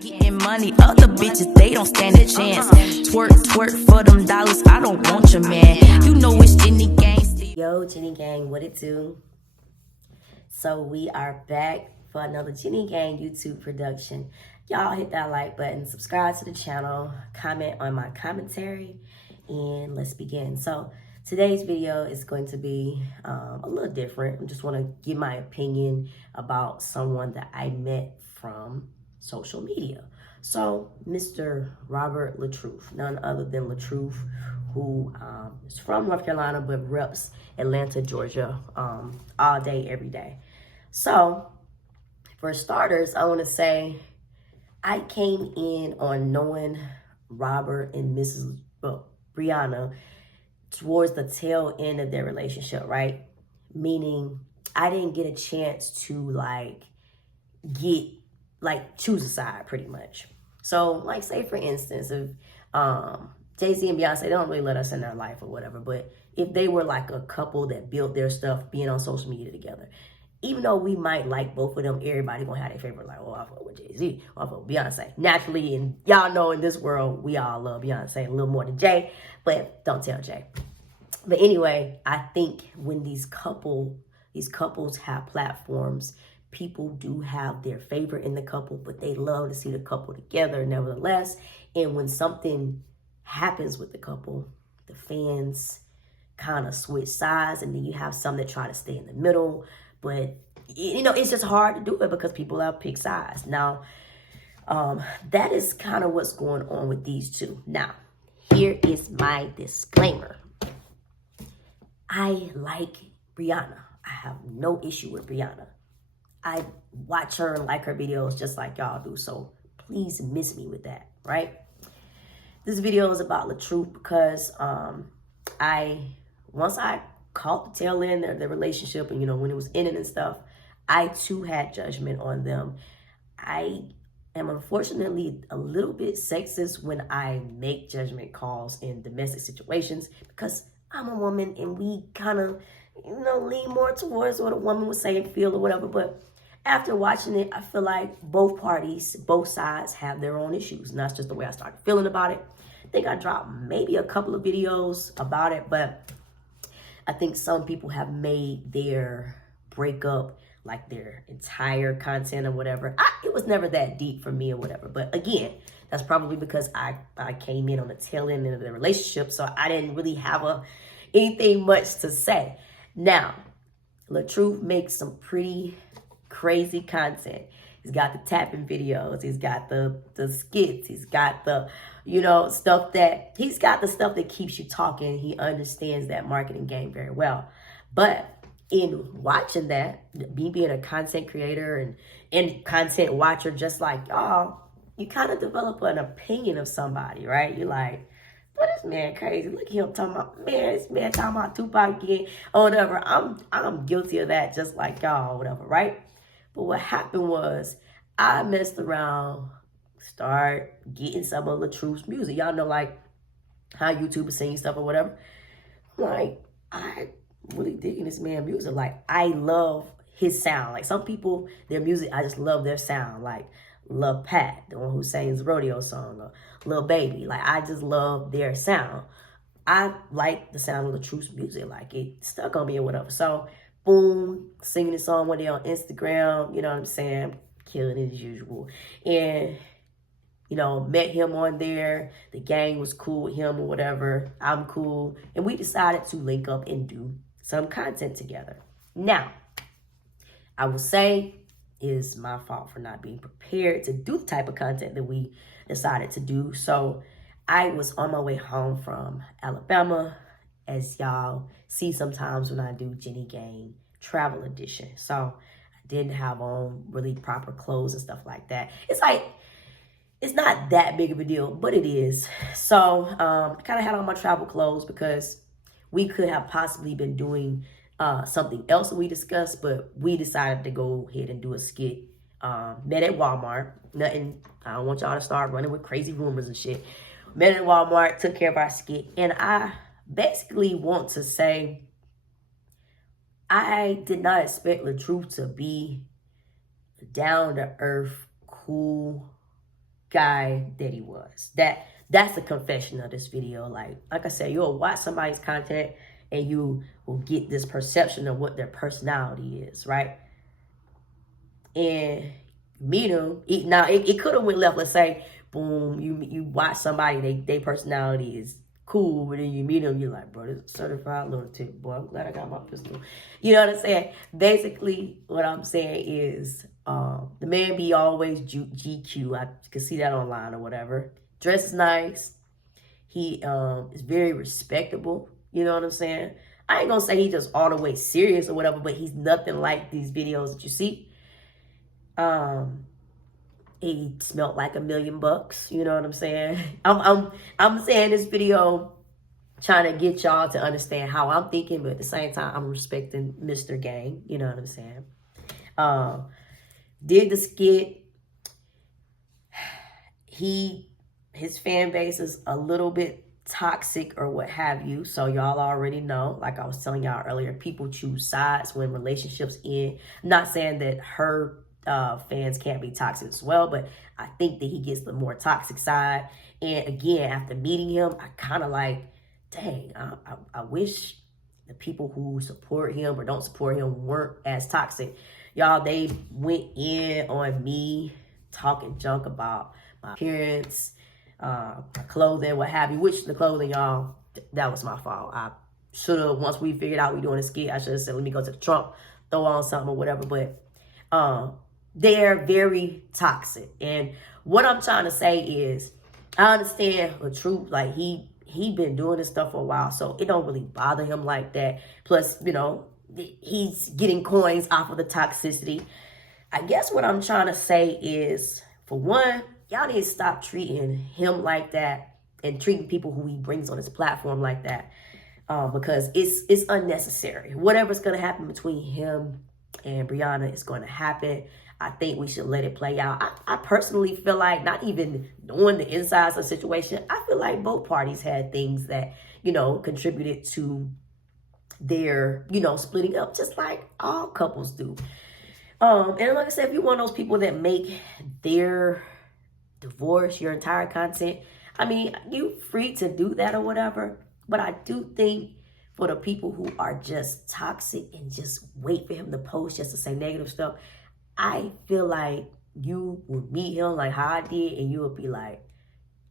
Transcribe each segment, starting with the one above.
Getting money, other bitches, they don't stand a chance. Twerk, twerk for them dollars, I don't want your man. You know it's Jenny Gang. Yo, Jenny Gang, what it do? So we are back for another Jenny Gang YouTube production. Y'all hit that like button, subscribe to the channel, comment on my commentary, and let's begin. So today's video is going to be a little different. I just want to give my opinion about someone that I met from social media. So Mr. Robert LaTruth, none other than LaTruth, who is from North Carolina but reps Atlanta, Georgia all day, every day. So for starters, I want to say I came in on knowing Robert and Mrs. Brianna towards the tail end of their relationship, right? Meaning I didn't get a chance to choose a side pretty much. So like say for instance, if Jay-Z and Beyonce, they don't really let us in their life or whatever, but if they were like a couple that built their stuff being on social media together, even though we might like both of them, everybody gonna have their favorite, like, oh, I fuck with Jay-Z, or I fuck with Beyonce. Naturally, and y'all know in this world, we all love Beyonce a little more than Jay, but don't tell Jay. But anyway, I think when these couples have platforms, people do have their favorite in the couple, but they love to see the couple together nevertheless. And when something happens with the couple, the fans kind of switch sides, and then you have some that try to stay in the middle. But, you know, it's just hard to do it because people have picked sides. Now, that is kind of what's going on with these two. Now, here is my disclaimer. I like Brianna. I have no issue with Brianna. I watch her and like her videos just like y'all do. So please miss me with that, right? This video is about LaTruth because once I caught the tail end of the relationship and, you know, when it was ending and stuff, I too had judgment on them. I am unfortunately a little bit sexist when I make judgment calls in domestic situations because I'm a woman and we kind of, you know, lean more towards what a woman would say and feel or whatever. But after watching it, I feel like both parties, both sides have their own issues. And that's just the way I started feeling about it. I think I dropped maybe a couple of videos about it, but I think some people have made their breakup like their entire content or whatever. It was never that deep for me or whatever. But again, that's probably because I came in on the tail end of the relationship, so I didn't really have anything much to say. Now, LaTruth makes some pretty crazy content. He's got the tapping videos. He's got the skits. He's got the, you know, he's got the stuff that keeps you talking. He understands that marketing game very well. But in watching that, me being a content creator and content watcher just like y'all, you kind of develop an opinion of somebody, right? You're like, but this man crazy. Look at him talking about, man, this man talking about Tupac again or whatever. I'm guilty of that just like y'all or whatever, right? But what happened was I messed around, start getting some of LaTruth's music. Y'all know like how YouTube is saying stuff or whatever. Like, I really digging this man's music. Like, I love his sound. Like some people, their music, I just love their sound. Like Lil Pat, the one who sings the rodeo song, or Lil Baby. Like, I just love their sound. I like the sound of LaTruth's music. Like, it stuck on me or whatever. So, boom, singing this song one day on Instagram, you know what I'm saying? Killing it as usual. And, you know, met him on there. The gang was cool with him or whatever. I'm cool. And we decided to link up and do some content together. Now, I will say it's my fault for not being prepared to do the type of content that we decided to do. So I was on my way home from Alabama, as y'all see sometimes when I do Jenny Gang Travel Edition. So I didn't have on really proper clothes and stuff like that. It's like, it's not that big of a deal, but it is. So I kind of had on my travel clothes because we could have possibly been doing something else that we discussed, but we decided to go ahead and do a skit. Met at Walmart. Nothing, I don't want y'all to start running with crazy rumors and shit. Met at Walmart, took care of our skit. And I basically want to say, I did not expect LaTruth to be down to earth, cool, guy that he was. That's the confession of this video. Like I said, you'll watch somebody's content and you will get this perception of what their personality is, right? And meet them. Now, it could have went left. Let's say, boom, you watch somebody, they personality is cool, but then you meet them, you're like, bro, this is a certified lunatic. Boy, I'm glad I got my pistol. You know what I'm saying? Basically, what I'm saying is the man be always GQ. I can see that online or whatever. Dresses nice. He is very respectable. You know what I'm saying? I ain't gonna say he's just all the way serious or whatever, but he's nothing like these videos that you see. He smelled like $1 million. You know what I'm saying? I'm saying this video trying to get y'all to understand how I'm thinking, but at the same time, I'm respecting Mr. Gang. You know what I'm saying? Did the skit. His fan base is a little bit toxic or what have you. So y'all already know, like I was telling y'all earlier, people choose sides when relationships end. I'm not saying that her fans can't be toxic as well, but I think that he gets the more toxic side. And again, after meeting him, I kind of like, dang, I wish the people who support him or don't support him weren't as toxic. Y'all, they went in on me talking junk about my appearance, my clothing, what have you, which the clothing, y'all, that was my fault. I should have, once we figured out we doing a skit, I should have said, let me go to the trunk, throw on something or whatever. But they're very toxic. And what I'm trying to say is, I understand LaTruth, like he been doing this stuff for a while, so it don't really bother him like that. Plus, you know, he's getting coins off of the toxicity. I guess what I'm trying to say is, for one, y'all need to stop treating him like that and treating people who he brings on his platform like that, because it's unnecessary. Whatever's going to happen between him and Brianna is going to happen. I think we should let it play out. I personally feel like, not even knowing the insides of the situation, I feel like both parties had things that, you know, contributed to their, you know, splitting up, just like all couples do. And like I said, if you're one of those people that make their divorce your entire content, I mean, you free to do that or whatever. But I do think for the people who are just toxic and just wait for him to post just to say negative stuff, I feel like you would meet him like how I did, and you would be like,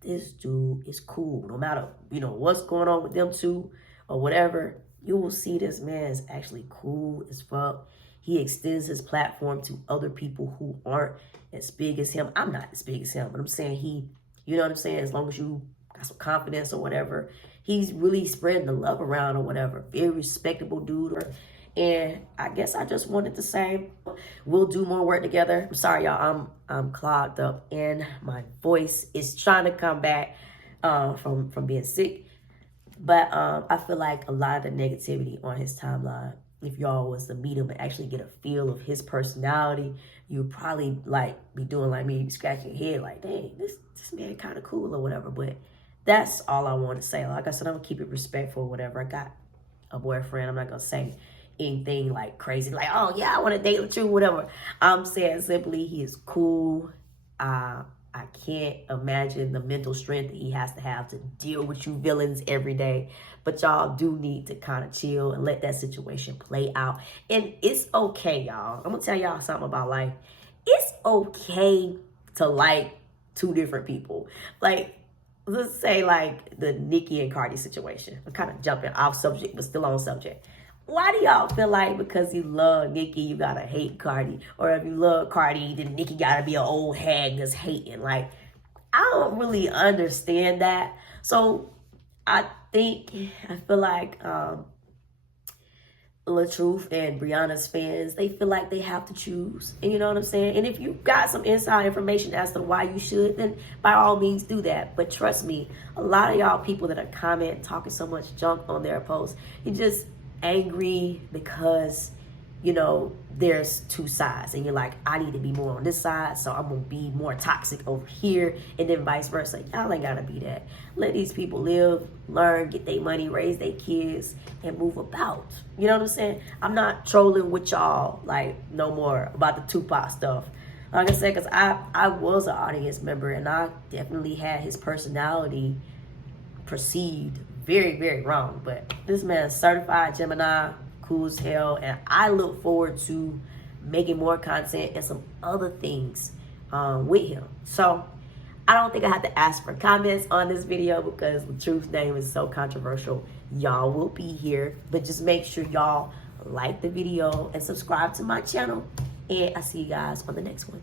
this dude is cool. No matter, you know, what's going on with them two or whatever, you will see this man is actually cool as fuck. He extends his platform to other people who aren't as big as him. I'm not as big as him, but I'm saying he, you know what I'm saying? As long as you got some confidence or whatever, he's really spreading the love around or whatever. Very respectable dude. And I guess I just wanted to say, we'll do more work together. I'm sorry, y'all. I'm clogged up and my voice is trying to come back from being sick. But I feel like a lot of the negativity on his timeline, if y'all was to meet him and actually get a feel of his personality, you'd probably like be doing like me, scratching your head like, dang, this man kind of cool or whatever. But that's all I want to say. Like I said, I'm gonna keep it respectful or whatever. I got a boyfriend. I'm not gonna say anything like crazy, like, oh yeah, I want to date LaTruth, whatever. I'm saying simply he is cool. I can't imagine the mental strength that he has to have to deal with you villains every day. But y'all do need to kind of chill and let that situation play out. And it's okay, y'all. I'm gonna tell y'all something about life. It's okay to like two different people. Like, let's say like the Nicki and Cardi situation. I'm kind of jumping off subject, but still on subject. Why do y'all feel like because you love Nicki, you gotta hate Cardi? Or if you love Cardi, then Nicki gotta be an old hag that's hating? Like, I don't really understand that. So I feel like LaTruth and Brianna's fans, they feel like they have to choose. And you know what I'm saying? And if you got some inside information as to why you should, then by all means do that. But trust me, a lot of y'all people that are commenting, talking so much junk on their posts, you just angry because, you know, there's two sides and you're like, I need to be more on this side, so I'm gonna be more toxic over here, and then vice versa. Y'all ain't gotta be that. Let these people live, learn, get their money, raise their kids, and move about. You know what I'm saying? I'm not trolling with y'all like no more about the Tupac stuff. Like I said, because I was an audience member, and I definitely had his personality perceived very, very wrong. But this man's certified Gemini, cool as hell, and I look forward to making more content and some other things with him. So I don't think I have to ask for comments on this video because LaTruth's name is so controversial. Y'all will be here, but just make sure y'all like the video and subscribe to my channel. And I see you guys on the next one.